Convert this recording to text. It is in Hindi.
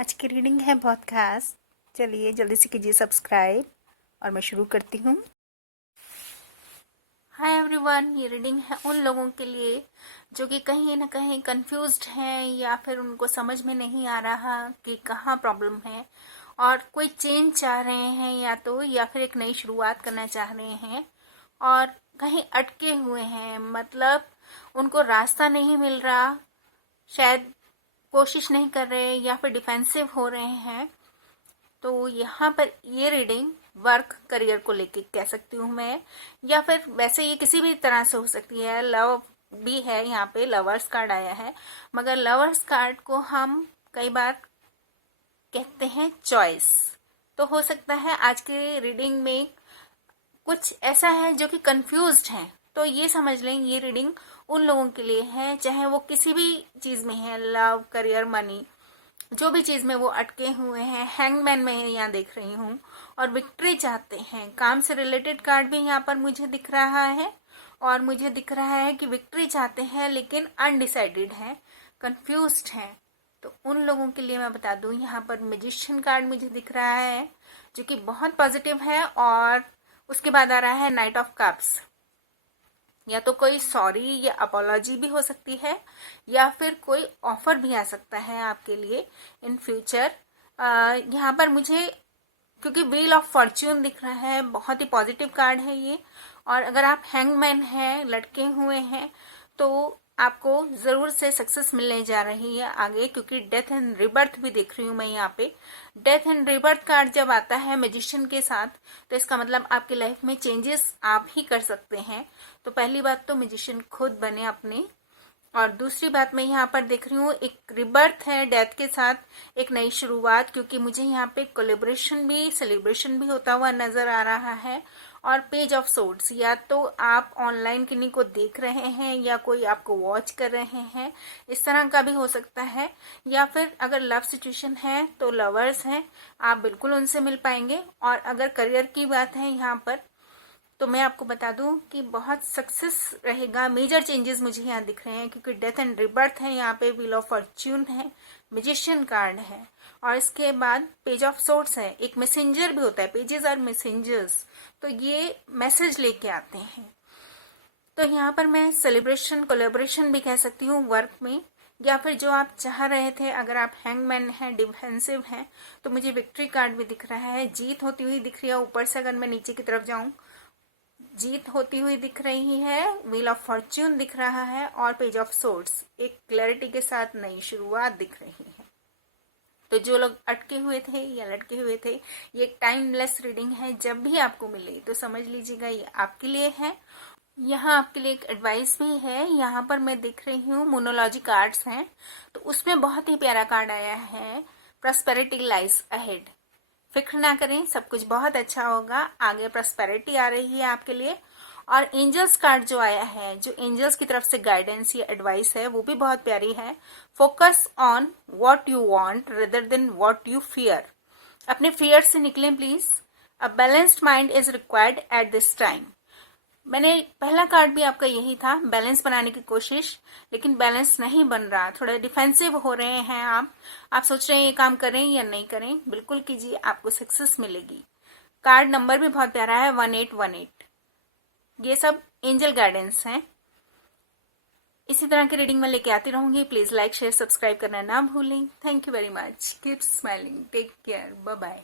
आज की रीडिंग है बहुत खास। चलिए जल्दी से कीजिए सब्सक्राइब और मैं शुरू करती हूँ। हाय एवरीवन, ये रीडिंग है उन लोगों के लिए जो कि कहीं ना कहीं कंफ्यूज्ड हैं या फिर उनको समझ में नहीं आ रहा कि कहाँ प्रॉब्लम है और कोई चेंज चाह रहे हैं या फिर एक नई शुरुआत करना चाह रहे हैं और कहीं अटके हुए हैं। मतलब उनको रास्ता नहीं मिल रहा, शायद कोशिश नहीं कर रहे या फिर डिफेंसिव हो रहे हैं। तो यहाँ पर ये रीडिंग वर्क करियर को लेके कह सकती हूँ मैं, या फिर वैसे ये किसी भी तरह से हो सकती है। लव भी है, यहाँ पे लवर्स कार्ड आया है, मगर लवर्स कार्ड को हम कई बार कहते हैं चॉइस। तो हो सकता है आज के रीडिंग में कुछ ऐसा है जो कि कंफ्यूज्ड है, तो ये समझ लें ये रीडिंग उन लोगों के लिए है, चाहे वो किसी भी चीज में है, लव, करियर, मनी, जो भी चीज में वो अटके हुए हैं। हैंगमैन में यहाँ देख रही हूँ और विक्ट्री चाहते हैं। काम से रिलेटेड कार्ड भी यहाँ पर मुझे दिख रहा है और मुझे दिख रहा है कि विक्ट्री चाहते हैं लेकिन अनडिसाइडेड है, कंफ्यूज्ड है। तो उन लोगों के लिए मैं बता दूं, यहाँ पर मैजिशियन कार्ड मुझे दिख रहा है जो कि बहुत पॉजिटिव है, और उसके बाद आ रहा है नाइट ऑफ कप्स। या तो कोई सॉरी या अपोलॉजी भी हो सकती है, या फिर कोई ऑफर भी आ सकता है आपके लिए इन फ्यूचर। यहाँ पर मुझे क्योंकि व्हील ऑफ फॉर्च्यून दिख रहा है, बहुत ही पॉजिटिव कार्ड है ये। और अगर आप हैंगमैन हैं, लटके हुए हैं, तो आपको जरूर से सक्सेस मिलने जा रही है आगे, क्योंकि डेथ एंड रिबर्थ भी देख रही हूँ मैं यहाँ पे। डेथ एंड रिबर्थ कार्ड जब आता है मैजिशियन के साथ, तो इसका मतलब आपकी लाइफ में चेंजेस आप ही कर सकते हैं। तो पहली बात तो मैजिशियन खुद बने अपने, और दूसरी बात मैं यहाँ पर देख रही हूँ एक रिबर्थ है डेथ के साथ, एक नई शुरुआत, क्योंकि मुझे यहाँ पे कोलेब्रेशन भी, सेलिब्रेशन भी होता हुआ नजर आ रहा है। और पेज ऑफ सोर्ड्स, या तो आप ऑनलाइन किन्हीं को देख रहे हैं या कोई आपको वॉच कर रहे हैं, इस तरह का भी हो सकता है। या फिर अगर लव सिचुएशन है तो लवर्स हैं, आप बिल्कुल उनसे मिल पाएंगे। और अगर करियर की बात है यहाँ पर, तो मैं आपको बता दूं कि बहुत सक्सेस रहेगा। मेजर चेंजेस मुझे यहाँ दिख रहे हैं, क्योंकि डेथ एंड रिबर्थ है यहाँ पे, व्हील ऑफ फॉर्च्यून है, मैजिशियन कार्ड है, और इसके बाद पेज ऑफ सोर्ड्स है। एक मैसेंजर भी होता है, पेजेस और मैसेंजर्स, तो ये मैसेज लेके आते हैं। तो यहाँ पर मैं सेलिब्रेशन, कोलेब्रेशन भी कह सकती हूँ वर्क में, या फिर जो आप चाह रहे थे। अगर आप हैंगमैन हैं, डिफेंसिव हैं, तो मुझे विक्ट्री कार्ड भी दिख रहा है, जीत होती हुई दिख रही है। ऊपर से अगर मैं नीचे की तरफ जाऊं, जीत होती हुई दिख रही है, व्हील ऑफ फॉर्च्यून दिख रहा है, और पेज ऑफ सोर्ड्स एक क्लैरिटी के साथ नई शुरुआत दिख रही है। तो जो लोग अटके हुए थे या लटके हुए थे, ये एक टाइमलेस रीडिंग है। जब भी आपको मिले तो समझ लीजिएगा ये आपके लिए है। यहाँ आपके लिए एक एडवाइस भी है। यहाँ पर मैं देख रही हूँ मोनोलॉजी कार्ड्स हैं, तो उसमें बहुत ही प्यारा कार्ड आया है, प्रॉस्पेरिटी लाइज अहेड। फिक्र ना करें, सब कुछ बहुत अच्छा होगा, आगे प्रॉस्पेरिटी आ रही है आपके लिए। और एंजल्स कार्ड जो आया है, जो एंजल्स की तरफ से गाइडेंस या एडवाइस है, वो भी बहुत प्यारी है। Focus on what you want rather than what you fear. अपने फियर से निकलें please. A balanced mind is required at this time. मैंने पहला कार्ड भी आपका यही था, बैलेंस बनाने की कोशिश, लेकिन बैलेंस नहीं बन रहा। थोड़ा डिफेंसिव हो रहे हैं आप सोच रहे हैं ये काम करें या नहीं करें। बिल्कुल कीजिए, आपको सक्सेस मिलेगी। कार्ड नंबर भी बहुत प्यारा है, 1818। ये सब एंजल गाइडेंस हैं। इसी तरह की रीडिंग मैं लेके आती रहूंगी। प्लीज लाइक, शेयर, सब्सक्राइब करना ना भूलें। Thank you very much. Keep smiling, take care, bye bye.